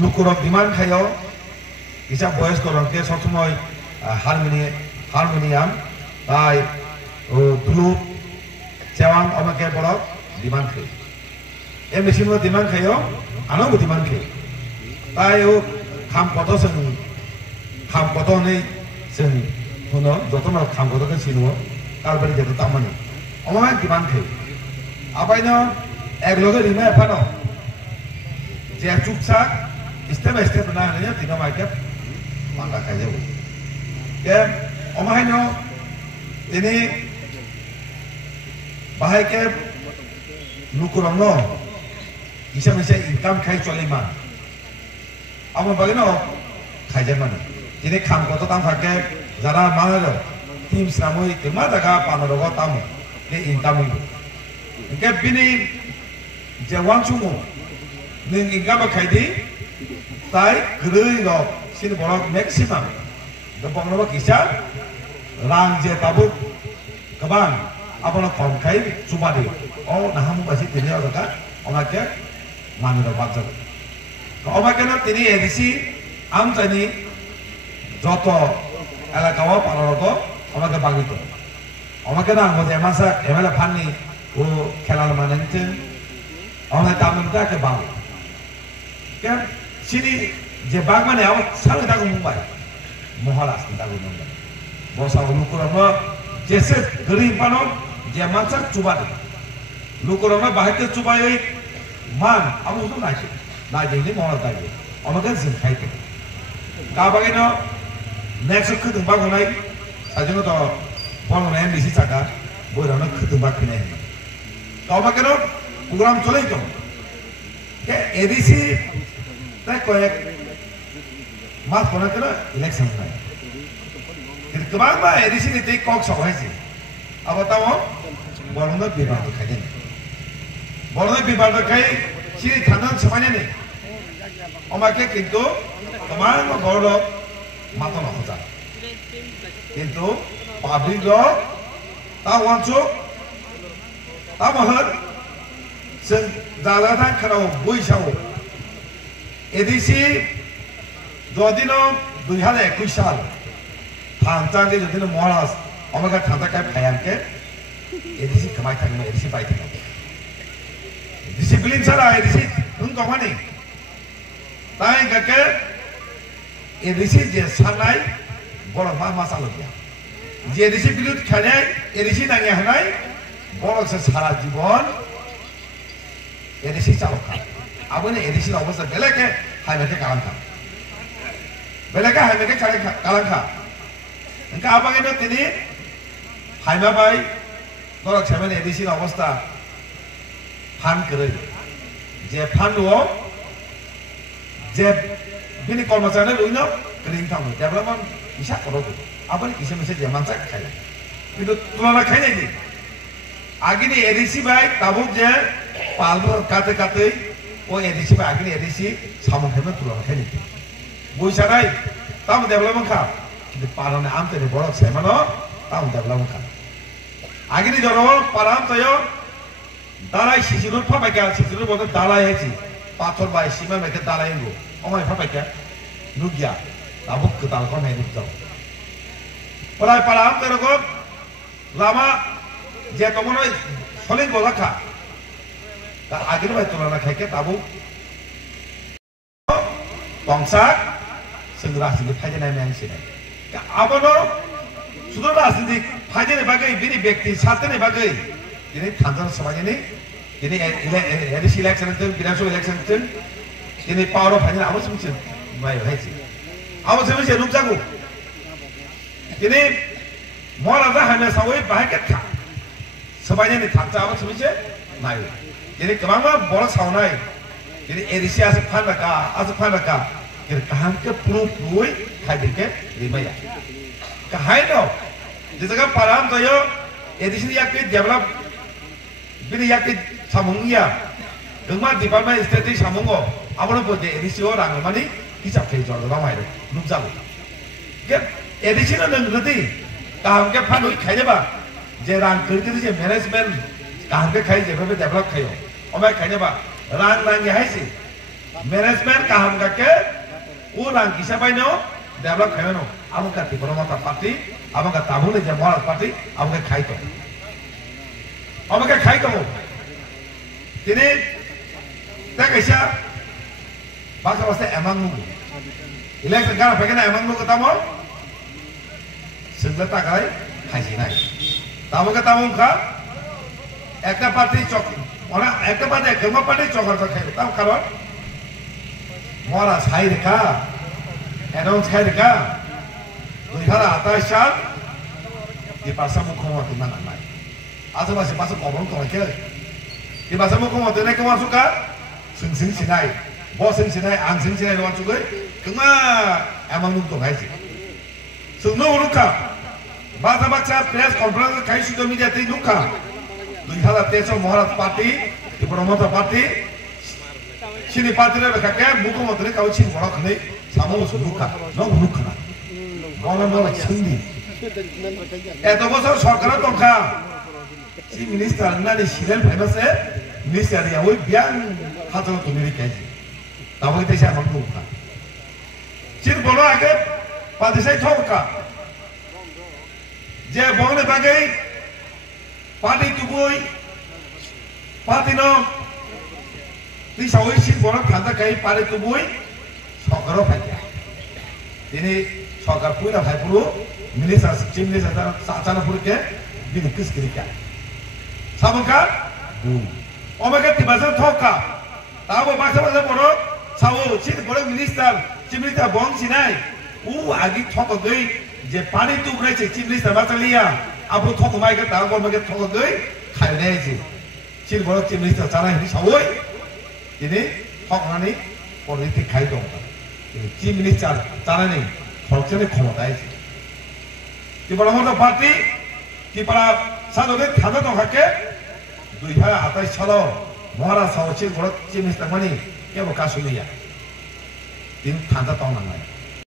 লুকুরক demand খাইও ইসা বয়স করকে সবসময় হারমোনিয়াম তাই ও ফ্লুট চেওয়াং আমাকে বড় ডিমান্ড খাই এ মেশিনও ডিমান্ড খাইও আনাও ডিমান্ড খাই তাই ও খাম কত जों খাম কত নেই जों হনো যতন খাম কতকে সিনুও কারবারি যেত তামানি অমায় ডিমান্ড খাই আপাইনো এক লগে রিমা এফানো যে চুপচাপ স্টেপ বাই স্টেপ না হলে তিনো মাইকে মাংলা খাই যাব কে অমাহাইনো তিনি বাহাইকে লুকুরং ইসা মিসা ইনকাম খাই চলিমা আমার বাগিনো খাইজার মানে তিনি খাম কত তাম থাকে যারা মানালো টিম সামুই তেমা জায়গা পানরগ তামু নে ইনকাম হইব কে বিনি যে ওয়ানচুমু नों इंगाबा खायदि ताई ग्रै रक सिन बरक मैक्सिमाम द बंगलबा किसा रां जे ताबु गोबां आबनो खम खाय सुबादि अ नाहामु बासि तिनि अजका अमाके मानिरो बाजो अमाकेनो तिनि एदिसि आमजानि যত এলাকাও পানরগ আমাকে বাগিত আমাকে না আমাদের মাসা এমএলএ ফান্নি ও খেলাল মানেনতে আমাদের তামনটাকে বাগো কেন সিনি যে বাগ মানে আমার সামনে তাকে মুম্বাই মহারাষ্ট্র তাকে মুম্বাই বসা লুকুরম যেসে গরিব পানো যে মানসা চুবাদে লুকুরম বাহিতে চুবাই মান আমি তো নাইছে নাইদেনি মহারাষ্ট্র তাইবে আমাকে জিম খাইতে গাবাগিনো नेक्स्ट खोदोंबा गनाय साजों तो बंगना एमबिसि चाका बोरावनो खोदोंबा खिनाय गावबाकेनो प्रोग्राम चलै दं के एडिसि ताय कयेक मास बनाकेनो इलेक्शन नाय কিন্তু गोबां बा एडिसि नि दै कक सहायसि आबाताव बरनो बिबाद खायदे बरनो बिबाद खाय सिरि थानान समायनानै अमाके किन्तु गोबां गरल माता नखजा किन्तु पाब्लिक ता वानसु ता महर जों जालाथा खाराव बैसाव एदिसि जदिनो 2021 साल थांजांगे जदिनो महाराज अमागा थांजाखाय फायांके एदिसि कमाय थांगो एदिसि बाय थांगो डिसिप्लिन सारा एदिसि नों दमानि ताय गाके एदिसि जे सानाय बड़ मा मा चालू गया जे एदिसि बिरुद खानाय एदिसि नाङि हानाय बड़ से सारा जीवन एदिसि चालुखा आबोने एदिसि अवस्था बेलेके हायमेके कालांखा बेलेके हायमेके कालांखा इनका आबागेनो तिनि हायमा बाय दरक सेमेन एदिसि अवस्था फान करे जे फानदो जे बिनि कर्मचारी लुइनो ग्रीन टाउन डेभलपमेंट इसा करोगो आबानि किसे मोनसे जेमानसा खाय किन्तु तुलना खायनाय नि आगिनि एडिसि बाय ताबुक जे पालबो काते काते ओ एडिसि बाय आगिनि एडिसि सामोखेमे तुलना खायनि बुइसाराय ताम डेभलपमेंट खा किन्तु पाराने आमतेनि बरक सेमानो ताम डेभलपमेंट खा आगिनि जरो पाराम तयो दालाय सिसिरुट फाबायका सिसिरुट बदे दालाय हेछि पाथर बाय सिमा मेके दालाय गो अमाय फाबायका नुगिया ताबुक कताल को नाय नुगजाव पराय पाराम तेरगो लामा जे तमनो सलिं गलाखा ता आगिर बाय तुलना खायके ताबुक बंसा संग्रासिनि फायजेनाय मानसिनाय आबनो सुदो राजनीति फायजेनाय बागै बिनि व्यक्ति साथेनाय बागै दिनै थांजान समाजनि दिनै एडिसि इलेक्शन बिधानसभा इलेक्शन दिनै पावर अफ फाइनेन्स आबो समसिम माय हायसि आबो समसिम नुगजागो दिनै महाराजा हायना सावै बाहायके था समाजनि थांजा आबो समसिम नाय दिनै गोबां बर सावनाय दिनै एडिसि आसे फाननाका दिनै काहामके प्रुफ खायदेके रिमाया काहायनो जेजगा पाराम तयो एडिसि याके डेभलप बिनि याके सामुंगिया गंमा डिपार्टमेंट स्टेटि सामुंगो आबनो बदे एडिसिओ रांगमानि हिसाब थे जर रामाय नुगजागो के एडिसिनो नंगदि काहामके फानुइ खायनेबा जे रां करगिरि जे मैनेजमेंट काहामके खाय जे डेभलप खायो अमाय खायनेबा रां नांगि हायसि management kaham kake ulang kisah paino develop kayano among ka Tipuramata party among ka tabule je Moharat party among ka khai to tini ta kaisa basa basa emang nunggu election gara pagana emang nunggu ketamo senjata kai haji nai tamu ka একটা party চক ওরা একটা party কেমন party চকর তো খাই তাও কারণ মরা ছাই রেখা অ্যানাউন্স খাই রেখা 2028 সাল এই পাশা মুখ্যমন্ত্রী না নাই আশেপাশে পাশে কবরং তোলাকে এই পাশা মুখ্যমন্ত্রী নাই কেমন সুকা সিং সিনাই বসিং সিনাই আং সিং সিনাই রওয়ান সুগৈ কেমা এমন নুক দহাইছে সুনো রুকা বাজা বাচ্চা প্রেস কনফারেন্স খাই সুদো মিডিয়াতে নুকা 2023 Moharat party Tipuramata party sini party le kake mukhomantri kau chin bora khane samo luka no luka bola bola chindi eto bosor sorkar tongkha si minister na ni silen phaibase minister ya oi biang hajo tumiri kai taboi tesa amang luka chin bolo age padisai thokka je bone bagai party tubui party no di sawai sin borak khanda kai party tubui sokaro phaiya ini sokar puina phai puru minister chief minister sachana purke bini kis kirika sabangka omega tibasa thokka tabo baksa baksa boro sawo chief borak minister chief minister bong sinai agi thokka gei je party tubrai chief minister bataliya abu thok mai ke ta gol mai ke thok gei khai nei ji chin bor chin minister chana hi sawoi ini thok nani politik khai dong chin minister chana nei thok chene khomata ai ti Tipuramata party ti para sadode thada dong hake 2028 salo Moharat sawo chin bor chin minister mani ke boka suliya tin thada dong nai